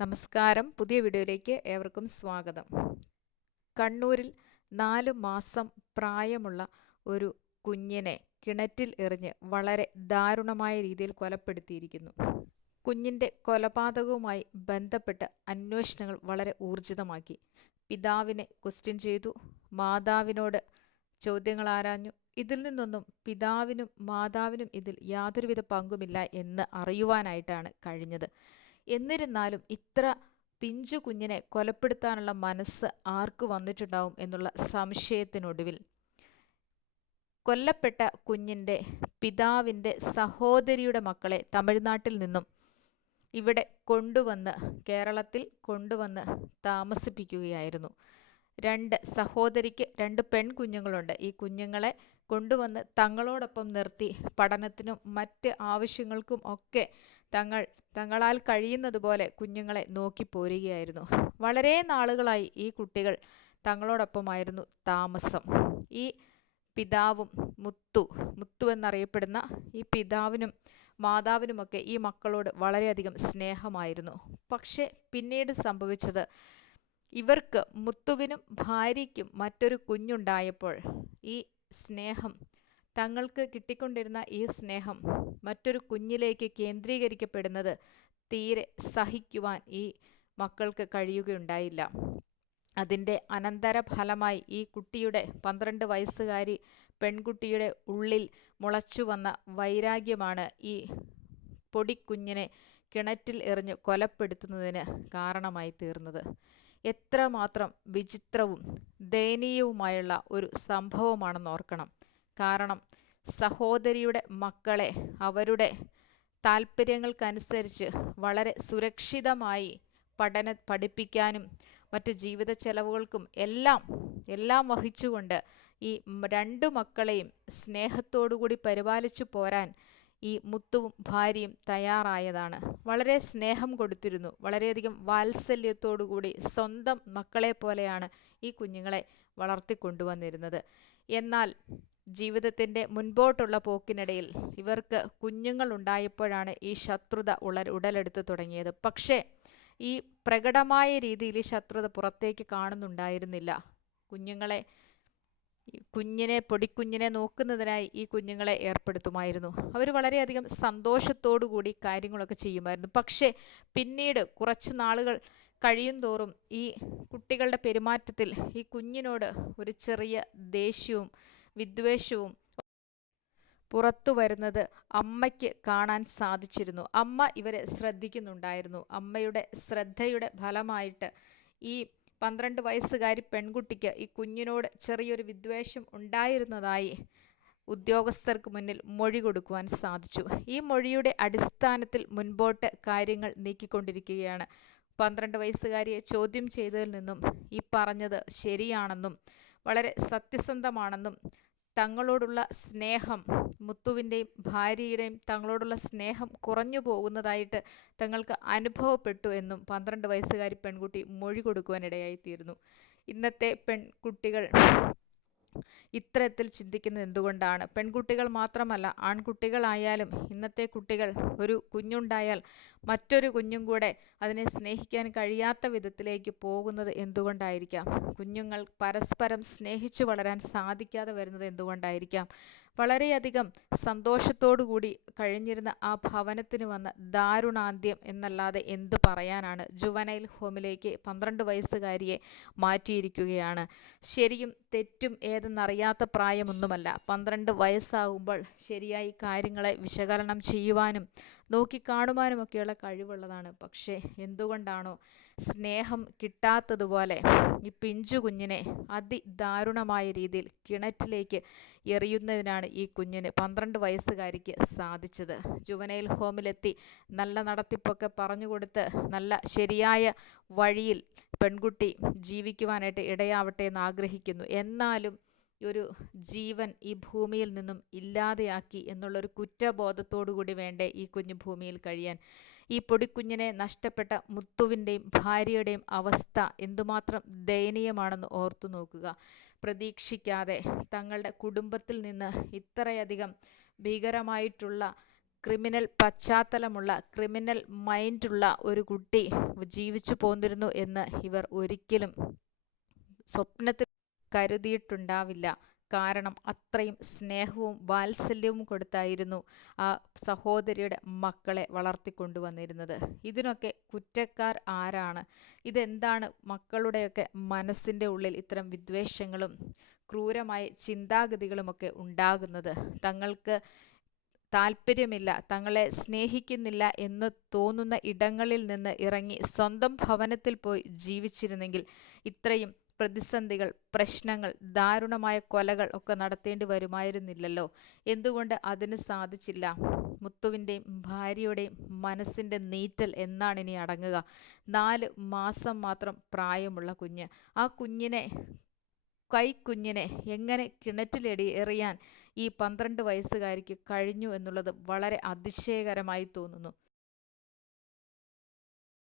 നമസ്കാരം. പുതിയ വീഡിയോയിലേക്ക് ഏവർക്കും സ്വാഗതം. കണ്ണൂരിൽ 4 മാസം പ്രായമുള്ള ഒരു കുഞ്ഞിനെ കിണറ്റിൽ എറിഞ്ഞ് വളരെ ദാരുണമായ രീതിയിൽ കൊലപ്പെടുത്തിയിരിക്കുന്നു. കുഞ്ഞിൻ്റെ കൊലപാതകവുമായി ബന്ധപ്പെട്ട് അന്വേഷണങ്ങൾ വളരെ ഊർജിതമാക്കി. പിതാവിനെ ക്വസ്റ്റ്യൻ ചെയ്തു, മാതാവിനോട് ചോദ്യങ്ങൾ ആരാഞ്ഞു. ഇതിൽ നിന്നൊന്നും പിതാവിനും മാതാവിനും ഇതിൽ യാതൊരുവിധ പങ്കുമില്ല എന്ന് അറിയുവാനായിട്ടാണ് കഴിഞ്ഞത്. എന്നിരുന്നാലും ഇത്ര പിഞ്ചു കുഞ്ഞിനെ കൊലപ്പെടുത്താനുള്ള മനസ്സ് ആർക്ക് വന്നിട്ടുണ്ടാവും എന്നുള്ള സംശയത്തിനൊടുവിൽ കൊല്ലപ്പെട്ട കുഞ്ഞിൻ്റെ പിതാവിൻ്റെ സഹോദരിയുടെ മക്കളെ തമിഴ്നാട്ടിൽ നിന്നും ഇവിടെ കേരളത്തിൽ കൊണ്ടുവന്ന് താമസിപ്പിക്കുകയായിരുന്നു. 2 സഹോദരിക്ക് 2 പെൺകുഞ്ഞുങ്ങളുണ്ട്. ഈ കുഞ്ഞുങ്ങളെ കൊണ്ടുവന്ന് തങ്ങളോടൊപ്പം നിർത്തി പഠനത്തിനും മറ്റ് ആവശ്യങ്ങൾക്കും ഒക്കെ തങ്ങളാൽ കഴിയുന്നതുപോലെ കുഞ്ഞുങ്ങളെ നോക്കി പോരുകയായിരുന്നു. വളരെ നാളുകളായി ഈ കുട്ടികൾ തങ്ങളോടൊപ്പമായിരുന്നു താമസം. ഈ പിതാവും മുത്തു എന്നറിയപ്പെടുന്ന ഈ പിതാവിനും മാതാവിനുമൊക്കെ ഈ മക്കളോട് വളരെയധികം സ്നേഹമായിരുന്നു. പക്ഷെ പിന്നീട് സംഭവിച്ചത്, ഇവർക്ക് മുത്തുവിനും ഭാര്യയ്ക്കും മറ്റൊരു കുഞ്ഞുണ്ടായപ്പോൾ ഈ സ്നേഹം, തങ്ങൾക്ക് കിട്ടിക്കൊണ്ടിരുന്ന ഈ സ്നേഹം മറ്റൊരു കുഞ്ഞിലേക്ക് കേന്ദ്രീകരിക്കപ്പെടുന്നത് തീരെ സഹിക്കുവാൻ ഈ മക്കൾക്ക് കഴിയുകയുണ്ടായില്ല. അതിൻ്റെ അനന്തരഫലമായി ഈ കുട്ടിയുടെ 12 വയസ്സുകാരി പെൺകുട്ടിയുടെ ഉള്ളിൽ മുളച്ചു വന്ന വൈരാഗ്യമാണ് ഈ പൊടിക്കുഞ്ഞിനെ കിണറ്റിൽ എറിഞ്ഞ് കൊലപ്പെടുത്തുന്നതിന് കാരണമായി തീർന്നത്. എത്രമാത്രം വിചിത്രവും ദയനീയവുമായുള്ള ഒരു സംഭവമാണെന്ന് ഓർക്കണം. കാരണം സഹോദരിയുടെ മക്കളെ അവരുടെ താല്പര്യങ്ങൾക്കനുസരിച്ച് വളരെ സുരക്ഷിതമായി പഠിപ്പിക്കാനും മറ്റ് ജീവിത ചെലവുകൾക്കും എല്ലാം വഹിച്ചുകൊണ്ട് ഈ 2 മക്കളെയും സ്നേഹത്തോടുകൂടി പരിപാലിച്ചു പോരാൻ ഈ മുത്തുവും ഭാര്യയും തയ്യാറായതാണ്. വളരെ സ്നേഹം കൊടുത്തിരുന്നു. വളരെയധികം വാത്സല്യത്തോടുകൂടി സ്വന്തം മക്കളെ പോലെയാണ് ഈ കുഞ്ഞുങ്ങളെ വളർത്തിക്കൊണ്ടുവന്നിരുന്നത്. എന്നാൽ ജീവിതത്തിൻ്റെ മുൻപോട്ടുള്ള പോക്കിനിടയിൽ ഇവർക്ക് കുഞ്ഞുങ്ങളുണ്ടായപ്പോഴാണ് ഈ ശത്രുത ഉടലെടുത്ത് തുടങ്ങിയത്. പക്ഷേ ഈ പ്രകടമായ രീതിയിൽ ഈ ശത്രുത പുറത്തേക്ക് കാണുന്നുണ്ടായിരുന്നില്ല. പൊടിക്കുഞ്ഞിനെ നോക്കുന്നതിനായി ഈ കുഞ്ഞുങ്ങളെ ഏർപ്പെടുത്തുമായിരുന്നു. അവർ വളരെയധികം സന്തോഷത്തോടുകൂടി കാര്യങ്ങളൊക്കെ ചെയ്യുമായിരുന്നു. പക്ഷേ പിന്നീട് കുറച്ച് നാളുകൾ കഴിയും തോറും ഈ കുട്ടികളുടെ പെരുമാറ്റത്തിൽ ഈ കുഞ്ഞിനോട് ഒരു ചെറിയ ദേഷ്യവും വിദ്വേഷവും പുറത്തു വരുന്നത് അമ്മയ്ക്ക് കാണാൻ സാധിച്ചിരുന്നു. അമ്മ ഇവരെ ശ്രദ്ധിക്കുന്നുണ്ടായിരുന്നു. അമ്മയുടെ ശ്രദ്ധയുടെ ഫലമായിട്ട് ഈ 12 വയസ്സുകാരി പെൺകുട്ടിക്ക് ഈ കുഞ്ഞിനോട് ചെറിയൊരു വിദ്വേഷം ഉണ്ടായിരുന്നതായി ഉദ്യോഗസ്ഥർക്ക് മുന്നിൽ മൊഴി കൊടുക്കുവാൻ സാധിച്ചു. ഈ മൊഴിയുടെ അടിസ്ഥാനത്തിൽ മുൻപോട്ട് കാര്യങ്ങൾ നീക്കിക്കൊണ്ടിരിക്കുകയാണ്. 12 വയസ്സുകാരിയെ ചോദ്യം ചെയ്തതിൽ നിന്നും ഈ പറഞ്ഞത് ശരിയാണെന്നും വളരെ സത്യസന്ധമാണെന്നും തങ്ങളോടുള്ള സ്നേഹം, മുത്തുവിൻ്റെയും ഭാര്യയുടെയും തങ്ങളോടുള്ള സ്നേഹം കുറഞ്ഞു പോകുന്നതായിട്ട് തങ്ങൾക്ക് അനുഭവപ്പെട്ടു എന്നും 12 വയസ്സുകാരി പെൺകുട്ടി മൊഴി കൊടുക്കുവാനിടയായിത്തീരുന്നു. ഇന്നത്തെ പെൺകുട്ടികൾ ഇത്തരത്തിൽ ചിന്തിക്കുന്നത് എന്തുകൊണ്ടാണ്? പെൺകുട്ടികൾ മാത്രമല്ല, ആൺകുട്ടികളായാലും ഇന്നത്തെ കുട്ടികൾ ഒരു കുഞ്ഞുണ്ടായാൽ മറ്റൊരു കുഞ്ഞും കൂടെ അതിനെ സ്നേഹിക്കാൻ കഴിയാത്ത വിധത്തിലേക്ക് പോകുന്നത് എന്തുകൊണ്ടായിരിക്കാം? കുഞ്ഞുങ്ങൾ പരസ്പരം സ്നേഹിച്ചു വളരാൻ സാധിക്കാതെ വരുന്നത് എന്തുകൊണ്ടായിരിക്കാം? വളരെയധികം സന്തോഷത്തോടുകൂടി കഴിഞ്ഞിരുന്ന ആ ഭവനത്തിന് വന്ന ദാരുണാന്ത്യം എന്നല്ലാതെ എന്ത് പറയാനാണ്? ജുവനൈൽ ഹോമിലേക്ക് 12 വയസ്സുകാരിയെ മാറ്റിയിരിക്കുകയാണ്. ശരിയും തെറ്റും ഏതെന്നറിയാത്ത പ്രായമൊന്നുമല്ല. 12 വയസ്സാകുമ്പോൾ ശരിയായി കാര്യങ്ങളെ വിശകലനം ചെയ്യുവാനും നോക്കിക്കാണുവാനുമൊക്കെയുള്ള കഴിവുള്ളതാണ്. പക്ഷേ എന്തുകൊണ്ടാണോ സ്നേഹം കിട്ടാത്തതുപോലെ ഈ പിഞ്ചു കുഞ്ഞിനെ അതിദാരുണമായ രീതിയിൽ കിണറ്റിലേക്ക് എറിയുന്നതിനാണ് ഈ കുഞ്ഞിന് 12 വയസ്സുകാരിക്ക് സാധിച്ചത്. ജുവനൈൽ ഹോമിലെത്തി നല്ല നടത്തിപ്പൊക്കെ പറഞ്ഞുകൊടുത്ത് നല്ല ശരിയായ വഴിയിൽ പെൺകുട്ടി ജീവിക്കുവാനായിട്ട് ഇടയാവട്ടെ എന്ന് ആഗ്രഹിക്കുന്നു. എന്നാലും ഒരു ജീവൻ ഈ ഭൂമിയിൽ നിന്നും ഇല്ലാതെയാക്കി എന്നുള്ളൊരു കുറ്റബോധത്തോടു കൂടി വേണ്ടേ ഈ കുഞ്ഞു ഭൂമിയിൽ കഴിയാൻ? ഈ പൊടിക്കുഞ്ഞിനെ നഷ്ടപ്പെട്ട മുത്തുവിൻ്റെയും ഭാര്യയുടെയും അവസ്ഥ എന്തുമാത്രം ദയനീയമാണെന്ന് ഓർത്തു നോക്കുക. പ്രതീക്ഷിക്കാതെ തങ്ങളുടെ കുടുംബത്തിൽ നിന്ന് ഇത്രയധികം ഭീകരമായിട്ടുള്ള ക്രിമിനൽ പശ്ചാത്തലമുള്ള ക്രിമിനൽ മൈൻഡുള്ള ഒരു കുട്ടി ജീവിച്ചു പോന്നിരുന്നു എന്ന് ഇവർ ഒരിക്കലും സ്വപ്നത്തിൽ കരുതിയിട്ടുണ്ടാവില്ല. കാരണം അത്രയും സ്നേഹവും വാത്സല്യവും കൊടുത്തായിരുന്നു ആ സഹോദരിയുടെ മക്കളെ വളർത്തിക്കൊണ്ടുവന്നിരുന്നത്. ഇതിനൊക്കെ കുറ്റക്കാർ ആരാണ്? ഇതെന്താണ് മക്കളുടെയൊക്കെ മനസ്സിൻ്റെ ഉള്ളിൽ ഇത്തരം വിദ്വേഷങ്ങളും ക്രൂരമായ ചിന്താഗതികളുമൊക്കെ ഉണ്ടാകുന്നത്? തങ്ങൾക്ക് താല്പര്യമില്ല, തങ്ങളെ സ്നേഹിക്കുന്നില്ല എന്ന് തോന്നുന്ന ഇടങ്ങളിൽ നിന്ന് ഇറങ്ങി സ്വന്തം ഭവനത്തിൽ പോയി ജീവിച്ചിരുന്നെങ്കിൽ ഇത്രയും പ്രതിസന്ധികൾ, പ്രശ്നങ്ങൾ, ദാരുണമായ കൊലകൾ ഒക്കെ നടത്തേണ്ടി വരുമായിരുന്നില്ലല്ലോ. എന്തുകൊണ്ട് അതിന് സാധിച്ചില്ല? മുത്തുവിൻ്റെയും ഭാര്യയുടെയും മനസ്സിൻ്റെ നീറ്റൽ എന്നാണ് ഇനി അടങ്ങുക? 4 മാസം മാത്രം പ്രായമുള്ള കുഞ്ഞ്, ആ കൈക്കുഞ്ഞിനെ എങ്ങനെ എറിയാൻ ഈ 12 വയസ്സുകാരിക്ക് കഴിഞ്ഞു എന്നുള്ളത് വളരെ അതിശയകരമായി തോന്നുന്നു.